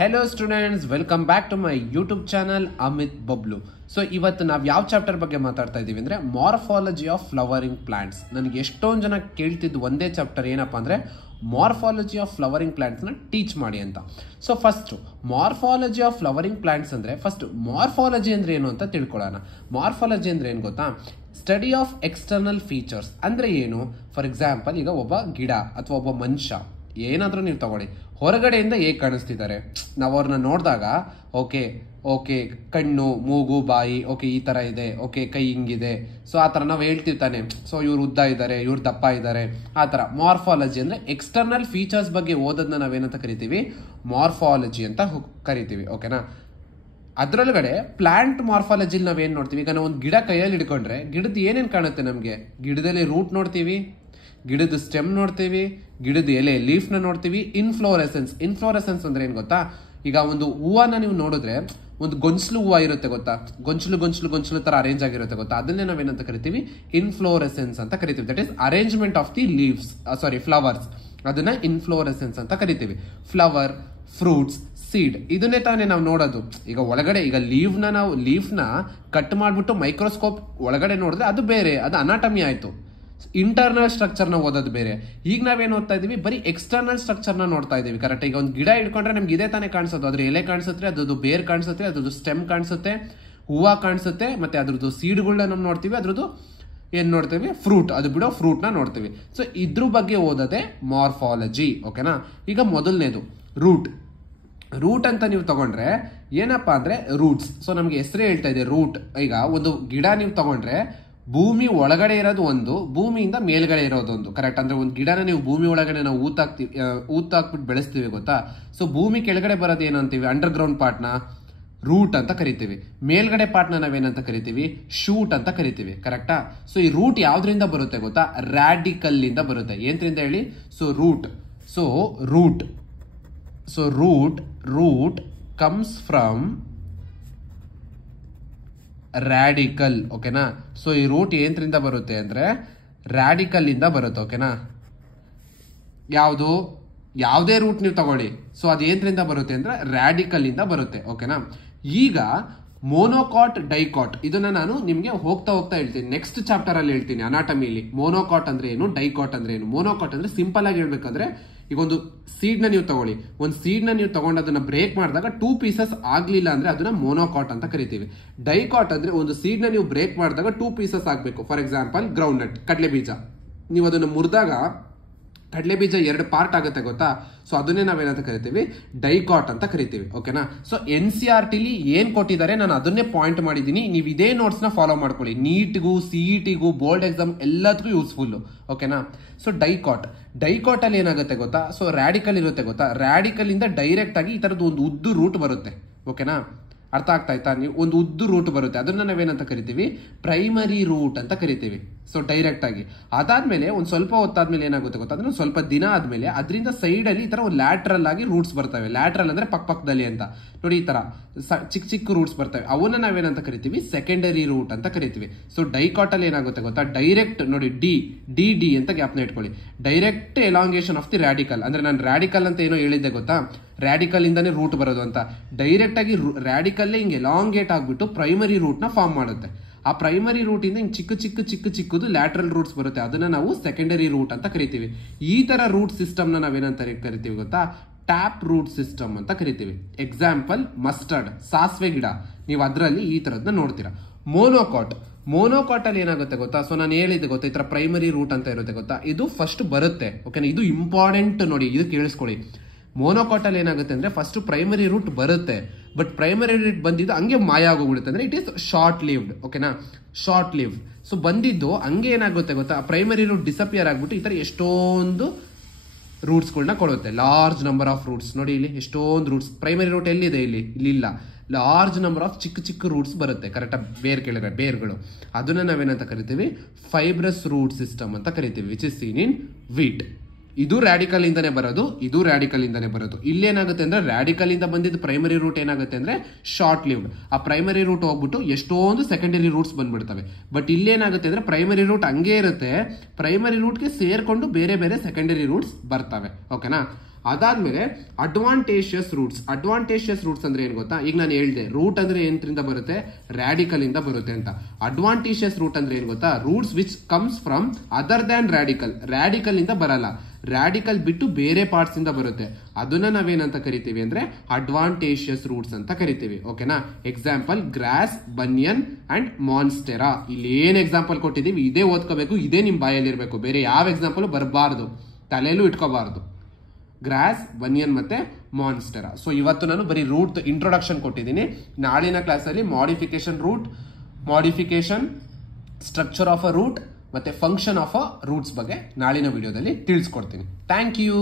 Hello students, welcome back to my YouTube channel Amit Bablu. So ಇವತ್ತು ನಾವು ಯಾವ ಚಾಪ್ಟರ್ ಬಗ್ಗೆ ಮಾತಾಡ್ತಾ ಇದ್ದೀವಿ ಅಂದರೆ ಮಾರ್ಫಾಲಜಿ ಆಫ್ ಫ್ಲವರಿಂಗ್ ಪ್ಲಾಂಟ್ಸ್. ನನಗೆ ಎಷ್ಟೊಂದು ಜನ ಕೇಳ್ತಿದ್ದು ಒಂದೇ ಚಾಪ್ಟರ್ ಏನಪ್ಪ ಅಂದರೆ ಮಾರ್ಫಾಲಜಿ ಆಫ್ ಫ್ಲವರಿಂಗ್ ಪ್ಲಾಂಟ್ಸ್ನ ಟೀಚ್ ಮಾಡಿ ಅಂತ. So first morphology of flowering plants ಅಂದರೆ ಫಸ್ಟ್ ಮಾರ್ಫಾಲಜಿ ಅಂದರೆ ಏನು ಅಂತ ತಿಳ್ಕೊಳ್ಳೋಣ. ಮಾರ್ಫಾಲಜಿ ಅಂದರೆ ಏನು ಗೊತ್ತಾ? ಸ್ಟಡಿ ಆಫ್ ಎಕ್ಸ್ಟರ್ನಲ್ ಫೀಚರ್ಸ್ ಅಂದರೆ ಏನು? ಫಾರ್ ಎಕ್ಸಾಂಪಲ್, ಈಗ ಒಬ್ಬ ಗಿಡ ಅಥವಾ ಒಬ್ಬ ಮನುಷ್ಯ ಏನಾದರೂ ನೀವು ತಗೊಳ್ಳಿ, ಹೊರಗಡೆಯಿಂದ ಹೇಗೆ ಕಾಣಿಸ್ತಿದ್ದಾರೆ, ನಾವು ಅವ್ರನ್ನ ನೋಡಿದಾಗ ಓಕೆ ಕಣ್ಣು, ಮೂಗು, ಬಾಯಿ, ಓಕೆ ಈ ಥರ ಇದೆ, ಓಕೆ ಕೈ ಹಿಂಗಿದೆ, ಸೊ ಆ ಥರ ನಾವು ಹೇಳ್ತೀವಿ ತಾನೆ. ಸೊ ಇವ್ರು ಉದ್ದ ಇದ್ದಾರೆ, ಇವ್ರು ದಪ್ಪ ಇದ್ದಾರೆ, ಆ ಥರ. ಮಾರ್ಫಾಲಜಿ ಅಂದರೆ ಎಕ್ಸ್ಟರ್ನಲ್ ಫೀಚರ್ಸ್ ಬಗ್ಗೆ ಓದೋದನ್ನ ನಾವೇನಂತ ಕರಿತೀವಿ? ಮಾರ್ಫಾಲಜಿ ಅಂತ ಕರಿತೀವಿ. ಓಕೆನಾ? ಅದರೊಳಗಡೆ ಪ್ಲಾಂಟ್ ಮಾರ್ಫಾಲಜಿಲಿ ನಾವೇನು ನೋಡ್ತೀವಿ? ಈಗ ನಾವು ಒಂದು ಗಿಡ ಕೈಯಲ್ಲಿ ಹಿಡ್ಕೊಂಡ್ರೆ ಗಿಡದ ಏನೇನು ಕಾಣುತ್ತೆ ನಮಗೆ? ಗಿಡದಲ್ಲಿ ರೂಟ್ ನೋಡ್ತೀವಿ, ಗಿಡದ ಸ್ಟೆಮ್ ನೋಡ್ತೀವಿ, ಗಿಡದ ಎಲೆ ಲೀಫ್ನ ನೋಡ್ತೀವಿ. ಇನ್ಫ್ಲೋರೆಸೆನ್ಸ್ ಅಂದ್ರೆ ಏನು ಗೊತ್ತಾ? ಈಗ ಒಂದು ಹೂವನ್ನ ನೀವು ನೋಡಿದ್ರೆ ಒಂದು ಗೊಂಚಲು ಹೂವು ಇರುತ್ತೆ ಗೊತ್ತಾ? ಗೊಂಚಲು ತರ ಅರೇಂಜ್ ಆಗಿರುತ್ತೆ ಗೊತ್ತಾ? ಅದನ್ನೇ ನಾವೇನಂತ ಕರಿತೀವಿ? ಇನ್ಫ್ಲೋರೆಸೆನ್ಸ್ ಅಂತ ಕರಿತೀವಿ. That is arrangement of the flowers. ಅದನ್ನ ಇನ್ಫ್ಲೋರೆಸೆನ್ಸ್ ಅಂತ ಕರಿತೀವಿ. ಫ್ಲವರ್, ಫ್ರೂಟ್ಸ್, ಸೀಡ್, ಇದನ್ನೇ ತಾನೇ ನಾವು ನೋಡೋದು. ಈಗ ಒಳಗಡೆ ಈಗ ಲೀಫ್ನ ಕಟ್ ಮಾಡಿಬಿಟ್ಟು ಮೈಕ್ರೋಸ್ಕೋಪ್ ಒಳಗಡೆ ನೋಡಿದ್ರೆ ಅದು ಬೇರೆ, ಅದು ಅನಾಟಮಿ ಆಯ್ತು. ಇಂಟರ್ನಲ್ ಸ್ಟ್ರಕ್ಚರ್ನ ಓದೋದು ಬೇರೆ. ಈಗ ನಾವೇನು ಓದ್ತಾ ಇದೀವಿ? ಬರೀ ಎಕ್ಸ್ಟರ್ನಲ್ ಸ್ಟ್ರಕ್ಚರ್ನ ನೋಡ್ತಾ ಇದೀವಿ. ಕರೆಕ್ಟ್? ಈಗ ಒಂದು ಗಿಡ ಇಟ್ಕೊಂಡ್ರೆ ನಮ್ಗೆ ಇದೇ ತಾನೇ ಕಾಣಿಸೋದು. ಅದ್ರ ಎಲೆ ಕಾಣಿಸುತ್ತೆ, ಅದ್ರದ್ದು ಬೇರ್ ಕಾಣಿಸುತ್ತೆ, ಅದ್ರದ್ದು ಸ್ಟೆಮ್ ಕಾಣಿಸುತ್ತೆ, ಹೂವು ಕಾಣಿಸುತ್ತೆ, ಮತ್ತೆ ಅದ್ರದ್ದು ಸೀಡ್ಗಳನ್ನ ನಾವು ನೋಡ್ತೀವಿ, ಅದ್ರದ್ದು ಏನ್ ನೋಡ್ತೀವಿ? ಫ್ರೂಟ್, ಅದು ಬಿಡೋ ಫ್ರೂಟ್ನ ನೋಡ್ತೀವಿ. ಸೊ ಇದ್ರ ಬಗ್ಗೆ ಓದೋದೇ ಮಾರ್ಫಾಲಜಿ. ಓಕೆನಾ? ಈಗ ಮೊದಲನೇದು ರೂಟ್ ಅಂತ ನೀವು ತಗೊಂಡ್ರೆ ಏನಪ್ಪಾ ಅಂದ್ರೆ ರೂಟ್ಸ್. ಸೊ ನಮ್ಗೆ ಹೆಸರೇ ಹೇಳ್ತಾ ಇದೆ ರೂಟ್. ಈಗ ಒಂದು ಗಿಡ ನೀವು ತಗೊಂಡ್ರೆ ಭೂಮಿ ಒಳಗಡೆ ಇರೋದು ಒಂದು, ಭೂಮಿಯಿಂದ ಮೇಲ್ಗಡೆ ಇರೋದು ಒಂದು. ಕರೆಕ್ಟ್? ಅಂದ್ರೆ ಒಂದು ಗಿಡನ ನೀವು ಭೂಮಿ ಒಳಗಡೆ ನಾವು ಊತಾಕ್ಬಿಟ್ಟು ಬೆಳೆಸ್ತೀವಿ ಗೊತ್ತಾ? ಸೊ ಭೂಮಿ ಕೆಳಗಡೆ ಬರೋದು ಏನಂತೀವಿ? ಅಂಡರ್ ಗ್ರೌಂಡ್ ಪಾರ್ಟ್ನ ರೂಟ್ ಅಂತ ಕರಿತೀವಿ. ಮೇಲ್ಗಡೆ ಪಾರ್ಟ್ನ ನಾವೇನಂತ ಕರಿತೀವಿ? ಶೂಟ್ ಅಂತ ಕರಿತೀವಿ. ಕರೆಕ್ಟಾ? ಸೊ ಈ ರೂಟ್ ಯಾವ್ದ್ರಿಂದ ಬರುತ್ತೆ ಗೊತ್ತಾ? ರ್ಯಾಡಿಕಲ್ ಇಂದ ಬರುತ್ತೆ. ಏನ್ರಿಂದ ಹೇಳಿ? Root comes from radical. ಓಕೆನಾ? ಸೊ ಈ ರೂಟ್ ಏನ್ರಿಂದ ಬರುತ್ತೆ ಅಂದ್ರೆ ರ್ಯಾಡಿಕಲ್ ಇಂದ ಬರುತ್ತೆ. ಓಕೆನಾ? ಯಾವುದೇ ರೂಟ್ ನೀವು ತಗೊಳ್ಳಿ, ಸೊ ಅದು ಏನ್ರಿಂದ ಬರುತ್ತೆ ಅಂದ್ರೆ ರ್ಯಾಡಿಕಲ್ ಇಂದ ಬರುತ್ತೆ. ಓಕೆನಾ? ಈಗ ಮೋನೋಕಾಟ್, ಡೈಕಾಟ್, ಇದನ್ನ ನಾನು ನಿಮ್ಗೆ ಹೋಗ್ತಾ ಹೇಳ್ತೀನಿ. ನೆಕ್ಸ್ಟ್ ಚಾಪ್ಟರ್ ಅಲ್ಲಿ ಹೇಳ್ತೀನಿ ಅನಾಟಮಿಲಿ. ಮೋನೋಕಾಟ್ ಅಂದ್ರೆ ಏನು, ಡೈಕಾಟ್ ಅಂದ್ರೆ ಏನು. ಮೋನೋಕಾಟ್ ಅಂದ್ರೆ ಸಿಂಪಲ್ ಆಗಿ ಹೇಳ್ಬೇಕಂದ್ರೆ, ಈಗ ಒಂದು ಸೀಡ್ ನ ನೀವು ತಗೊಳ್ಳಿ, ಒಂದು ಸೀಡ್ ನ ನೀವು ತಗೊಂಡು ಅದನ್ನ ಬ್ರೇಕ್ ಮಾಡಿದಾಗ 2 ಪೀಸಸ್ ಆಗ್ಲಿಲ್ಲ ಅಂದ್ರೆ ಅದನ್ನ ಮೋನೋಕಾಟ್ ಅಂತ ಕರಿತೀವಿ. ಡೈಕಾಟ್ ಅಂದ್ರೆ ಒಂದು ಸೀಡ್ ನ ನೀವು ಬ್ರೇಕ್ ಮಾಡಿದಾಗ 2 ಪೀಸಸ್ ಆಗ್ಬೇಕು. ಫಾರ್ ಎಕ್ಸಾಂಪಲ್, ಗ್ರೌಂಡ್ ನಟ್, ಕಡಲೆ ಬೀಜ, ನೀವು ಅದನ್ನ ಮುರಿದಾಗ ಕಡಲೆ ಬೀಜ 2 ಪಾರ್ಟ್ ಆಗುತ್ತೆ ಗೊತ್ತಾ? ಸೊ ಅದನ್ನೇ ನಾವೇನಂತ ಕರಿತೀವಿ? ಡೈಕಾಟ್ ಅಂತ ಕರಿತೀವಿ. ಓಕೆನಾ? ಸೊ NCERTಲಿ ಏನ್ ಕೊಟ್ಟಿದ್ದಾರೆ ನಾನು ಅದನ್ನೇ ಪಾಯಿಂಟ್ ಮಾಡಿದ್ದೀನಿ. ನೀವು ಇದೇ ನೋಟ್ಸ್ ನ ಫಾಲೋ ಮಾಡ್ಕೊಳ್ಳಿ. ನೀಟ್ಗೂ, CETಗೂ, ಬೋರ್ಡ್ ಎಕ್ಸಾಮ್ ಎಲ್ಲದಕ್ಕೂ ಯೂಸ್ಫುಲ್. ಓಕೆನಾ? ಸೊ ಡೈಕಾಟ್ ಅಲ್ಲಿ ಏನಾಗುತ್ತೆ ಗೊತ್ತಾ? ಸೊ ರ್ಯಾಡಿಕಲ್ ಇರುತ್ತೆ ಗೊತ್ತಾ? ರ್ಯಾಡಿಕಲ್ ಇಂದ ಡೈರೆಕ್ಟ್ ಆಗಿ ಈ ತರದ್ದು ಒಂದು ಉದ್ದು ರೂಟ್ ಬರುತ್ತೆ. ಓಕೆನಾ? ಅರ್ಥ ಆಗ್ತಾ ಆಯ್ತಾ? ನೀವು ಒಂದು ಉದ್ದು ರೂಟ್ ಬರುತ್ತೆ, ಅದನ್ನ ನಾವೇನಂತ ಕರಿತೀವಿ? ಪ್ರೈಮರಿ ರೂಟ್ ಅಂತ ಕರಿತೀವಿ. ಸೊ ಡೈರೆಕ್ಟ್ ಆಗಿ ಅದಾದ್ಮೇಲೆ ಒಂದು ಸ್ವಲ್ಪ ಹೊತ್ತಾದ್ಮೇಲೆ ಏನಾಗುತ್ತೆ ಗೊತ್ತಾ? ಅಂದ್ರೆ ಸ್ವಲ್ಪ ದಿನ ಆದ್ಮೇಲೆ ಅದರಿಂದ ಸೈಡ್ ಅಲ್ಲಿ ಈ ತರ ಒಂದು ಲ್ಯಾಟ್ರಲ್ ಆಗಿ ರೂಟ್ಸ್ ಬರ್ತವೆ. ಲ್ಯಾಟ್ರಲ್ ಅಂದ್ರೆ ಪಕ್ಕದಲ್ಲಿ ಅಂತ ನೋಡಿ, ಈ ತರ ಚಿಕ್ಕ ರೂಟ್ಸ್ ಬರ್ತವೆ. ಅವನ್ನ ನಾವೇನಂತ ಕರಿತೀವಿ? ಸೆಕೆಂಡರಿ ರೂಟ್ ಅಂತ ಕರಿತೀವಿ. ಸೊ ಡೈಕಾಟ್ ಅಲ್ಲಿ ಏನಾಗುತ್ತೆ ಗೊತ್ತಾ? ಡೈರೆಕ್ಟ್ ನೋಡಿ, ಡಿ ಅಂತ ಗ್ಯಾಪ್ನ ಇಟ್ಕೊಳ್ಳಿ. Direct elongation of the radical. ಅಂದ್ರೆ ನಾನು ರ್ಯಾಡಿಕಲ್ ಅಂತ ಏನೋ ಹೇಳಿದ್ದೆ ಗೊತ್ತಾ? ರ್ಯಾಡಿಕಲ್ ಇಂದಾನೆ ರೂಟ್ ಬರೋದು ಅಂತ. ಡೈರೆಕ್ಟ್ ಆಗಿ ರ್ಯಾಡಿಕಲ್ಲೇ ಹಿಂಗೆ ಎಲಾಂಗೇಟ್ ಆಗ್ಬಿಟ್ಟು ಪ್ರೈಮರಿ ರೂಟ್ ನ ಫಾರ್ಮ್ ಮಾಡುತ್ತೆ. ಆ ಪ್ರೈಮರಿ ರೂಟ್ ಇಂದ ಹಿಂಗೆ ಚಿಕ್ಕದು ಲ್ಯಾಟ್ರಲ್ ರೂಟ್ಸ್ ಬರುತ್ತೆ. ಅದನ್ನ ನಾವು ಸೆಕೆಂಡರಿ ರೂಟ್ ಅಂತ ಕರಿತೀವಿ. ಈ ತರ ರೂಟ್ ಸಿಸ್ಟಮ್ ನ ನಾವೇನಂತ ಕರಿತೀವಿ ಗೊತ್ತಾ? ಟ್ಯಾಪ್ ರೂಟ್ ಸಿಸ್ಟಮ್ ಅಂತ ಕರಿತೀವಿ. ಎಕ್ಸಾಂಪಲ್, ಮಸ್ಟರ್ಡ್, ಸಾಸಿವೆ ಗಿಡ, ನೀವು ಅದರಲ್ಲಿ ಈ ತರದ್ನ ನೋಡ್ತೀರಾ. ಮೋನೋಕಾಟ್ ಅಲ್ಲಿ ಏನಾಗುತ್ತೆ ಗೊತ್ತಾ? ಸೊ ನಾನು ಹೇಳಿದ್ದೆ ಗೊತ್ತಾ, ಈ ತರ ಪ್ರೈಮರಿ ರೂಟ್ ಅಂತ ಇರುತ್ತೆ ಗೊತ್ತಾ? ಇದು ಫಸ್ಟ್ ಬರುತ್ತೆ. ಓಕೆನಾ? ಇದು ಇಂಪಾರ್ಟೆಂಟ್ ನೋಡಿ, ಇದು ಕೇಳಿಸ್ಕೊಳ್ಳಿ. ಮೋನೋಕಾಟ್ ಅಲ್ಲಿ ಏನಾಗುತ್ತೆ ಅಂದ್ರೆ ಫಸ್ಟ್ ಪ್ರೈಮರಿ ರೂಟ್ ಬರುತ್ತೆ, ಬಟ್ ಪ್ರೈಮರಿ ರೂಟ್ ಬಂದಿದ್ದು ಹಂಗೆ ಮಾಯ ಆಗೋಗ್ಬಿಡುತ್ತೆ. ಅಂದ್ರೆ ಇಟ್ ಈಸ್ ಶಾರ್ಟ್ ಲಿವ್ಡ್. ಓಕೆನಾ? Short lived. ಸೊ ಬಂದಿದ್ದು ಹಂಗೆ ಏನಾಗುತ್ತೆ ಗೊತ್ತಾ? ಪ್ರೈಮರಿ ರೂಟ್ ಡಿಸಪಿಯರ್ ಆಗ್ಬಿಟ್ಟು ಈ ತರ ಎಷ್ಟೊಂದು ರೂಟ್ಸ್ಗಳನ್ನ ಕೊಡುತ್ತೆ. ಲಾರ್ಜ್ ನಂಬರ್ ಆಫ್ ರೂಟ್ಸ್ ನೋಡಿ, ಇಲ್ಲಿ ಎಷ್ಟೊಂದು ರೂಟ್ಸ್. ಪ್ರೈಮರಿ ರೂಟ್ ಎಲ್ಲಿದೆ? ಇಲ್ಲಿ ಇಲ್ಲ. ಲಾರ್ಜ್ ನಂಬರ್ ಆಫ್ ಚಿಕ್ಕ ರೂಟ್ಸ್ ಬರುತ್ತೆ. ಕರೆಕ್ಟಾ? ಬೇರ್ಗಳು. ಅದನ್ನ ನಾವೇನಂತ ಕರಿತೀವಿ? ಫೈಬ್ರಸ್ ರೂಟ್ ಸಿಸ್ಟಮ್ ಅಂತ ಕರಿತೀವಿ, which is seen in wheat. ಇದು ರ್ಯಾಡಿಕಲ್ ಇಂದಾನೆ ಬರೋದು, ಇದು ರ್ಯಾಡಿಕಲ್ ಇಂದಾನೆ ಬರೋದು. ಇಲ್ಲೇನಾಗುತ್ತೆ ಅಂದ್ರೆ ರ್ಯಾಡಿಕಲ್ ಇಂದ ಬಂದಿದ್ದು ಪ್ರೈಮರಿ ರೂಟ್ ಏನಾಗುತ್ತೆ ಅಂದ್ರೆ ಶಾರ್ಟ್ ಲಿವ್ಡ್. ಆ ಪ್ರೈಮರಿ ರೂಟ್ ಹೋಗ್ಬಿಟ್ಟು ಎಷ್ಟೊಂದು ಸೆಕೆಂಡರಿ ರೂಟ್ಸ್ ಬಂದ್ಬಿಡ್ತವೆ. ಬಟ್ ಇಲ್ಲೇನಾಗುತ್ತೆ ಅಂದ್ರೆ ಪ್ರೈಮರಿ ರೂಟ್ ಹಂಗೆ ಇರುತ್ತೆ, ಪ್ರೈಮರಿ ರೂಟ್ಗೆ ಸೇರ್ಕೊಂಡು ಬೇರೆ ಬೇರೆ ಸೆಕೆಂಡರಿ ರೂಟ್ಸ್ ಬರ್ತವೆ. ಓಕೆನಾ? ಅದಾದ್ಮೇಲೆ ಅಡ್ವಾಂಟೇಷಿಯಸ್ ರೂಟ್ಸ್. ಅಡ್ವಾಂಟೇಷಿಯಸ್ ರೂಟ್ಸ್ ಅಂದ್ರೆ ಏನ್ ಗೊತ್ತಾ, ಈಗ ನಾನು ಹೇಳಿದೆ ರೂಟ್ ಅಂದ್ರೆ ಏನ್ರಿಂದ ಬರುತ್ತೆ, ರ್ಯಾಡಿಕಲ್ ಇಂದ ಬರುತ್ತೆ ಅಂತ. ಅಡ್ವಾಂಟೇಷಿಯಸ್ ರೂಟ್ ಅಂದ್ರೆ ಏನ್ ಗೊತ್ತಾ, roots which comes from other than radical. Radical ಇಂದ ಬರಲ್ಲ, ರ್ಯಾಡಿಕಲ್ ಬಿಟ್ಟು ಬೇರೆ ಪಾರ್ಟ್ಸ್ ಇಂದ ಬರುತ್ತೆ. ಅದನ್ನ ನಾವೇನಂತ ಕರಿತೀವಿ ಅಂದ್ರೆ ಅಡ್ವಾಂಟೇಷಿಯಸ್ ರೂಟ್ಸ್ ಅಂತ ಕರಿತೀವಿ. ಓಕೆನಾ. Example grass, banyan and monstera. ಇಲ್ಲಿ ಏನ್ ಎಕ್ಸಾಂಪಲ್ ಕೊಟ್ಟಿದೀವಿ ಇದೇ ಓದ್ಕೋಬೇಕು, ಇದೇ ನಿಮ್ ಬಾಯಲ್ಲಿ ಇರಬೇಕು, ಬೇರೆ ಯಾವ ಎಕ್ಸಾಂಪಲ್ ಬರಬಾರ್ದು, ತಲೆಯಲ್ಲೂ ಇಟ್ಕೋಬಾರ್ದು. ಗ್ರಾಸ್, ಬನಿಯನ್ ಮತ್ತೆ ಮಾನ್ಸ್ಟೆರಾ. ಸೊ ಇವತ್ತು ನಾನು ಬರೀ ರೂಟ್ ಇಂಟ್ರೊಡಕ್ಷನ್ ಕೊಟ್ಟಿದ್ದೀನಿ. ನಾಳಿನ ಕ್ಲಾಸಲ್ಲಿ modification root, modification, structure of a root ಮತ್ತೆ ಫಂಕ್ಷನ್ ಆಫ್ ಅ ರೂಟ್ಸ್ ಬಗ್ಗೆ ನಾಳಿನ ವಿಡಿಯೋದಲ್ಲಿ ತಿಳಿಸ್ಕೊಡ್ತೀನಿ. Thank you.